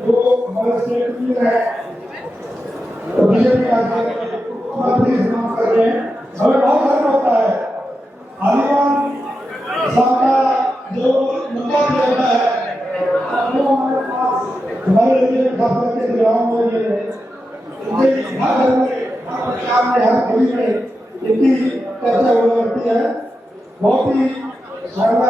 जो हमारे स्टेट की है तो बीजेपी अपनी इस्तेमाल कर रहे हैं हमें बहुत गर्व होता है आदिवान साहब का जो मुद्दा दिया गया है वो हमारे पास हमारे लिए खास करके जिलाओं में ये क्योंकि हर घर में हर पंजाब में हर गली में इनकी चर्चा हो करती है बहुत ही शानदार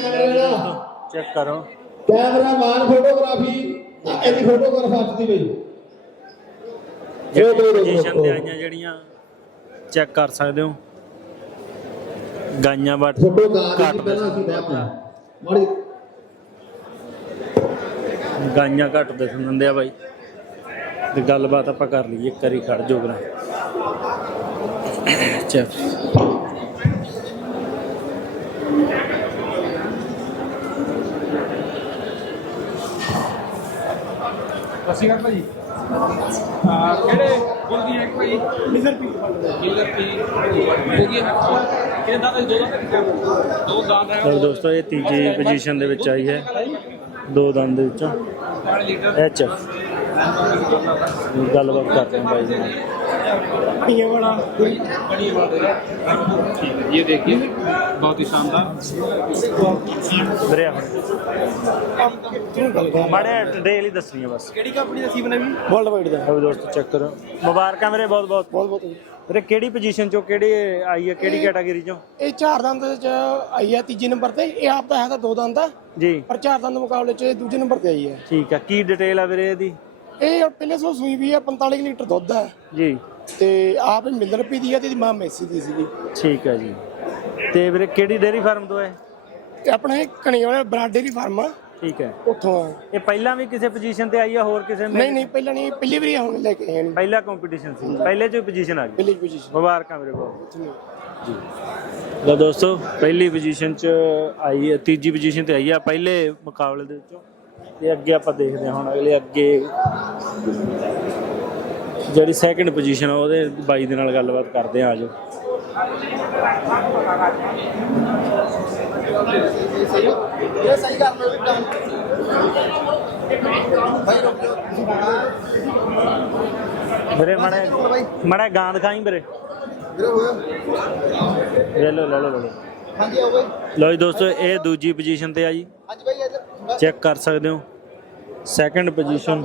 ਕੈਮਰੇ ਵਾਲਾ। ਚੈੱਕ ਕਰੋ। Cameraman photography. ਇਹਦੀ ਫੋਟੋਗ੍ਰਾਫ ਦੀ ਬਈ। ਪੋਜੀਸ਼ਨ ਤੇ ਆਈਆਂ ਜਿਹੜੀਆਂ ਚੈੱਕ ਕਰ ਸਕਦੇ ਹੋ। ਗਾਈਆਂ ਵੱਟ ਫੋਟੋ ਦੀ। ਪਹਿਲਾਂ ਅਸੀਂ ਬੈਠਾ ਮਾੜੀ ਗਾਈਆਂ ਘੱਟ ਦਿਸਣ ਦਿੰਦੇ ਆ ਬਾਈ। ਤੇ ਗੱਲਬਾਤ ਆਪਾਂ ਕਰ ਲਈਏ ਇੱਕ ਵਾਰੀ ਖੜ ਜੋਗਰਾ ਚੈੱਕ। ਸ਼੍ਰੀ ਦੋਸਤੋ ਇਹ ਤੀਜੀ ਪੋਜੀਸ਼ਨ ਦੇ ਵਿੱਚ ਆਈ ਹੈ। ਦੋ ਦਾਨ ਦੇ ਵਿੱਚੋਂ। ਐਚ ਗੱਲਬਾਤ ਕਰਦੇ ਹਾਂ ਭਾਈ ਜੀ ਬੜੀਆਂ ਵਾਲਾ। ਬੜੀਆਂ ਵਾਲਾ। ਠੀਕ ਹੈ ਇਹ ਦੇਖੀਏ। ਬਹੁਤ ਹੀ ਸ਼ਾਨਦਾਰ। ਦਰਿਆ ਮਾੜੇ ਡਿਟੇਲ ਹੀ ਦੱਸਣੀ ਹੈ ਬਸ। ਕਿਹੜੀ ਕੰਪਨੀ ਦਾ ਸੀ ਬਣਾ ਵੀ? ਵਰਲਡ ਵਾਈਡ ਦਾ। ਹੈ ਦੋਸਤ ਚੈੱਕ ਕਰੋ। ਮੁਬਾਰਕਾਂ ਮੇਰੇ ਬਹੁਤ ਬਹੁਤ। ਬਹੁਤ ਬਹੁਤ। ਵੀਰੇ ਕਿਹੜੀ ਪੋਜੀਸ਼ਨ ਚੋਂ ਕਿਹੜੇ ਆਈ ਹੈ ਕਿਹੜੀ ਕੈਟਾਗਰੀ ਚੋਂ? ਇਹ ਚਾਰ ਦੰਦ ਚ ਆਈ ਹੈ ਤੀਜੇ ਨੰਬਰ ਤੇ। ਇਹ ਆਪ ਦਾ ਹੈਗਾ ਦੋ ਦੰਦ ਦਾ ਜੀ। ਪਰ ਚਾਰ ਦੰਦ ਮੁਕਾਬਲੇ ਚ ਦੂਜੇ ਨੰਬਰ ਤੇ ਆਈ ਹੈ ਠੀਕ ਹੈ ਕੀ ਡਿਟੇਲ ਆ ਵੀਰੇ ਇਹਦੀ? ਇਹ ਪਹਿਲੇ ਸੋ ਸੂਈ ਵੀ ਹੈ 45 ਲੀਟਰ ਦੁੱਧ ਆ। ਜੀ। ਤੇ ਆਪ ਮਿਲਣ ਪੀ ਦੀ ਤੇ ਇਹਦੀ ਮਾਂ ਮੈਸੀ ਦੀ ਸੀਗੀ। ਠੀਕ ਹੈ ਜੀ। ਤੇ ਵੀਰੇ ਕਿਹੜੀ ਡੇਰੀ ਫਾਰਮ ਤੋਂ ਹੈ? ਤੇ ਆਪਣਾ ਇਹ ਕਣੀ ਵਾਲਾ ਬਰਾਡੇ ਦੀ ਫਾਰਮ ਆ। ਠੀਕ ਹੈ। ਉੱਥੋਂ ਆ। ਇਹ ਪਹਿਲਾਂ ਵੀ ਕਿਸੇ ਪੋਜੀਸ਼ਨ ਤੇ ਆਈ ਆ ਹੋਰ ਕਿਸੇ ਨਹੀਂ ਨਹੀਂ ਪਹਿਲਾਂ ਨਹੀਂ ਪਹਿਲੀ ਵਾਰੀ ਹੁਣ ਲੈ ਕੇ ਆਏ ਨੇ ਪਹਿਲਾ ਕੰਪੀਟੀਸ਼ਨ ਸੀ। ਪਹਿਲੇ ਚੋਂ ਪੋਜੀਸ਼ਨ ਆ ਗਈ। ਪਹਿਲੀ ਪੋਜੀਸ਼ਨ ਮੁਬਾਰਕਾਂ ਵੀਰੇ ਬਹੁਤ। ਲੋ ਦੋਸਤੋ ਪਹਿਲੀ ਪੋਜੀਸ਼ਨ ਚ ਆਈ ਹੈ ਤੀਜੀ ਪੋਜੀਸ਼ਨ ਤੇ ਆਈ ਆ ਪਹਿਲੇ ਮੁਕਾਬਲੇ ਦੇ ਵਿੱਚੋਂ। ਤੇ ਅੱਗੇ ਆਪਾਂ ਦੇਖਦੇ ਹਾਂ ਹੁਣ ਅਗਲੇ ਅੱਗੇ। ਜਿਹੜੀ ਸੈਕੰਡ ਪੋਜੀਸ਼ਨ ਆ ਉਹਦੇ ਬਾਈ ਦੇ ਨਾਲ ਗੱਲਬਾਤ ਕਰਦੇ ਆ ਆਜੋ ਵੀਰੇ ਮੜੇ ਮੜਾ ਗਾਂ ਦਿਖਾਈ ਵੀਰੇ। ਲੈ ਲਓ ਲੈ ਲਓ, ਲੈ ਹਾਂਜੀ ਆਓ ਬਈ ਲਓ ਜੀ ਦੋਸਤੋ, ਇਹ ਦੂਜੀ ਪੋਜੀਸ਼ਨ ਤੇ ਆ ਜੀ। ਹਾਂਜੀ ਬਈ ਇੱਧਰ ਚੈੱਕ ਕਰ ਸਕਦੇ ਹੋ ਸੈਕੰਡ ਪੋਜੀਸ਼ਨ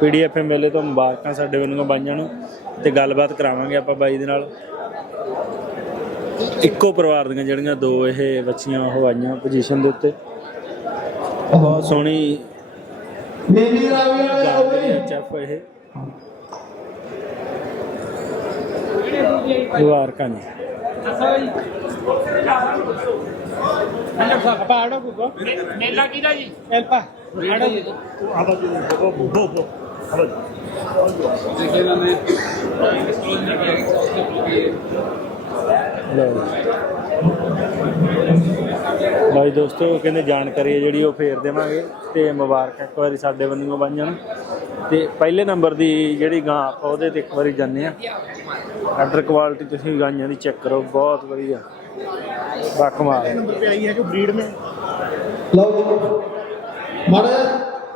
ਪੀਡੀਐਫ ਮੇਲੇ ਤੋਂ ਮੁਬਾਰਕਾਂ ਸਾਡੇ ਵੱਲੋਂ ਬਾਈਆਂ ਨੂੰ। ਤੇ ਗੱਲਬਾਤ ਕਰਾਵਾਂਗੇ ਆਪਾਂ ਬਾਈ ਦੇ ਨਾਲ। ਇੱਕੋ ਪਰਿਵਾਰ ਦੀਆਂ ਜਿਹੜੀਆਂ ਦੋ ਇਹ ਬੱਚੀਆਂ ਉਹ ਆਈਆਂ ਪੋਜੀਸ਼ਨ ਦੇ ਉੱਤੇ। ਬਹੁਤ ਸੋਹਣੀ ਬੇਬੀ ਰਾਵੀ ਵਾਲਾ ਆਓ ਬਈ ਚੱਪ ਇਹ। ਮੁਬਾਰਕਾਂ ਜੀ। ਪਾੜਾ ਕੋ ਮੇਲਾ ਕਿਹਦਾ ਜੀ ਐਲਪਾ ਆੜਾ ਜੀ ਦੇਖੇ ਨਾ। ਮੈਂ ਸਟੋਰ ਨਹੀਂ ਗਿਆ। ਬਾਈ ਦੋਸਤੋ ਕਹਿੰਦੇ ਜਾਣਕਾਰੀ ਹੈ ਜਿਹੜੀ ਉਹ ਫੇਰ ਦੇਵਾਂਗੇ ਤੇ ਮੁਬਾਰਕਾਂ ਇੱਕ ਵਾਰੀ ਸਾਡੇ ਵੱਲੋਂ ਬਾਈਆਂ ਨੂੰ ਤੇ ਪਹਿਲੇ ਨੰਬਰ ਦੀ ਜਿਹੜੀ ਗਾਂ ਆਪਾਂ ਉਹਦੇ ਤੇ ਇੱਕ ਵਾਰੀ ਜਾਂਦੇ ਆ ਆਰਡਰ ਕੁਆਲਿਟੀ ਤੁਸੀਂ ਗਾਈਆਂ ਦੀ ਚੈੱਕ ਕਰੋ ਬਹੁਤ ਵਧੀਆ। ਬਕਮਾਲ ਲਓ ਜੀ। ਮਾੜਾ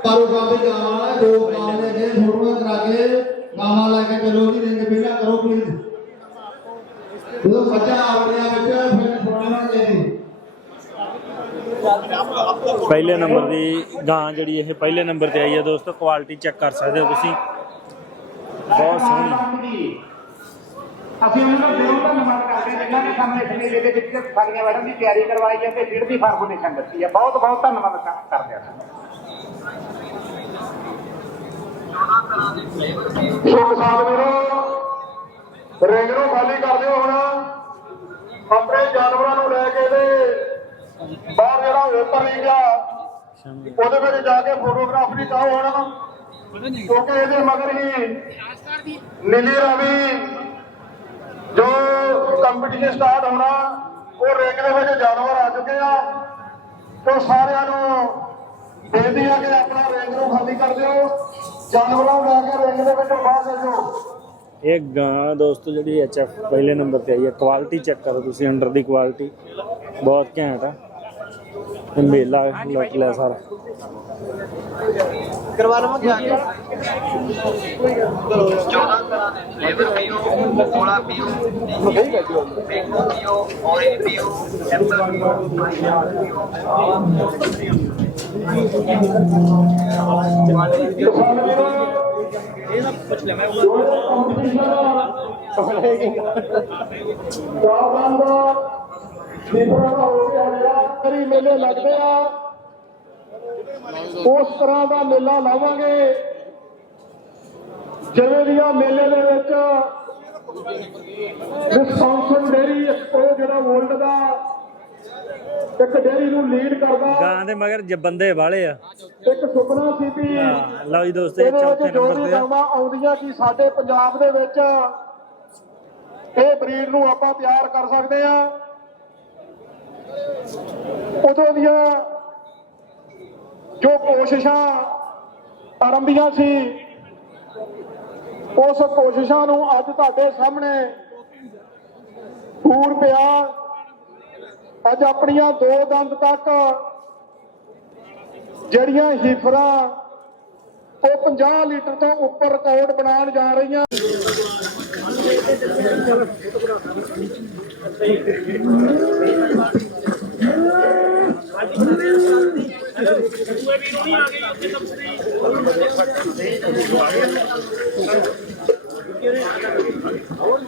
ਕਾਰੋਬਾਰ ਦੇ ਗਾਵਾਂ ਦੋ ਗਾਵਾਂ ਲੈ ਕੇ ਫੋਟੋਆਂ ਕਰਾ ਕੇ ਗਾਵਾਂ ਲੈ ਕੇ ਚਲੋ ਜੀ ਰਿੰਗ ਪਹਿਲਾਂ ਕਰੋ ਪਲੀਜ਼ ഇത് പച്ച അവരെ വെച്ച് ਪਹਿਲੇ ਨੰਬਰ ਦੀ ਗਾਂ ਜਿਹੜੀ ਇਹ ਪਹਿਲੇ ਨੰਬਰ ਤੇ ਆਈ ਹੈ ਦੋਸਤੋ ਕੁਆਲਿਟੀ ਚੈੱਕ ਕਰ ਸਕਦੇ ਹੋ ਤੁਸੀਂ। ਬਹੁਤ ਸੋਹਣੀ। ਅਸੀਂ ਉਹਨਾਂ ਦਾ ਦਿਲੋਂ ਧੰਨਵਾਦ ਕਰਦੇ ਜਿਨ੍ਹਾਂ ਨੇ ਸਾਨੂੰ ਇਸ ਮੇਲੇ ਦੇ ਵਿੱਚ ਸਾਡੀਆਂ ਮੈਡਮ ਦੀ ਤਿਆਰੀ ਕਰਵਾਈ ਹੈ ਤੇ ਫੀਡ ਦੀ ਫਾਰਮੂਲੇਸ਼ਨ ਦਿੱਤੀ ਹੈ। ਬਹੁਤ ਬਹੁਤ ਧੰਨਵਾਦ ਕਰਦੇ ਹਾਂ ਸ਼ੁਭ ਸਾਲ ਵੀਰੋ। ਰਿੰਗ ਨੂੰ ਖਾਲੀ ਕਰ ਦਿਓ ਹੁਣ। ਆਪਣੇ ਜਾਨਵਰਾਂ ਨੂੰ ਲੈ ਕੇ ਤੇ ਬਾਹਰ ਜਿਹੜਾ ਓਪਨ ਏਰੀਆ ਉਹਦੇ ਵਿੱਚ ਜਾ ਕੇ ਫੋਟੋਗ੍ਰਾਫਰੀ ਕਰੋ ਹੁਣ। ਕਿਉਂਕਿ ਇਹਦੇ ਮਗਰ ਹੀ ਨੀਲੀ ਰਾਵੀ ਜੋ ਕੰਪੀਟੀਸ਼ਨ ਸਟਾਰਟ ਹੋਣਾ, ਉਹ ਰਿੰਗ ਦੇ ਵਿੱਚ ਜਾਨਵਰ ਆ ਚੁੱਕੇ ਆ। ਤੋਂ ਸਾਰਿਆਂ ਨੂੰ ਬੇਨਤੀ ਆ ਕਿ ਆਪਣਾ ਰਿੰਗ ਨੂੰ ਖਾਲੀ ਕਰ ਦਿਓ। ਜਾਨਵਰਾਂ ਨੂੰ ਲੈ ਕੇ ਰਿੰਗ ਦੇ ਵਿੱਚੋਂ ਬਾਹਰ ਆ ਜਾਓ। ਇਹ ਗਾਂ ਦੋਸਤੋ ਜਿਹੜੀ ਐਚਐਫ ਪਹਿਲੇ ਨੰਬਰ ਤੇ ਆਈ ਹੈ ਕੁਆਲਿਟੀ ਚੈੱਕ ਕਰੋ ਤੁਸੀਂ ਅੰਡਰ ਦੀ ਕੁਆਲਿਟੀ ਬਹੁਤ ਘੈਂਟ ਆ। ਮੇਲਾ ਲੁੱਟ ਲਿਆ ਸਾਰਾ। ਫਲੇਵਰ ਪੀਓ ਕੋਲਾ ਪੀਓ ਮੈਂਗੋ ਪੀਓ ਔਰੇਂਜ ਪੀਓ ਐਪਲ ਪੀਓ ਕਰੀ ਮੇਲੇ ਲੱਗਦੇ ਆ। ਉਸ ਤਰ੍ਹਾਂ ਦਾ ਮੇਲਾ ਲਾਵਾਂਗੇ। ਜਿਵੇਂ ਦੀਆਂ ਮੇਲੇ ਦੇ ਵਿੱਚ ਵਿਸਕੌਨਸਨ ਡੇਰੀ ਐਕਸਪੋ ਜਿਹੜਾ ਵਰਲਡ ਦਾ ਇੱਕ ਡੇਰੀ ਨੂੰ ਲੀਡ ਕਰਦਾ। ਗਾਂ ਦੇ ਮਗਰ ਜ ਬੰਦੇ ਵਾਲੇ ਆ। ਇੱਕ ਸੁਪਨਾ ਸੀ ਵੀ ਹਾਂ, ਲਓ ਜੀ ਦੋਸਤੋ ਇਹ ਚੌਥੇ ਨੰਬਰ ਤੇ ਆ। ਗਾਵਾਂ ਆਉਂਦੀਆਂ ਕਿ ਸਾਡੇ ਪੰਜਾਬ ਦੇ ਵਿੱਚ ਇਹ ਬਰੀਡ ਨੂੰ ਆਪਾਂ ਤਿਆਰ ਕਰ ਸਕਦੇ ਆ ਉਦੋਂ ਦੀਆਂ ਜੋ ਕੋਸ਼ਿਸ਼ਾਂ ਆਰੰਭੀਆਂ ਸੀ ਉਸ ਕੋਸ਼ਿਸ਼ਾਂ ਨੂੰ ਅੱਜ ਤੁਹਾਡੇ ਸਾਹਮਣੇ ਪੂਰ ਪਿਆ। ਅੱਜ ਆਪਣੀਆਂ ਦੋ ਦੰਦ ਤੱਕ ਜਿਹੜੀਆਂ ਹਿਫਰਾ ਉਹ 50 ਲੀਟਰ ਤੋਂ ਉੱਪਰ ਰਿਕਾਰਡ ਬਣਾਉਣ ਜਾ ਰਹੀਆਂ। ਹੋਰ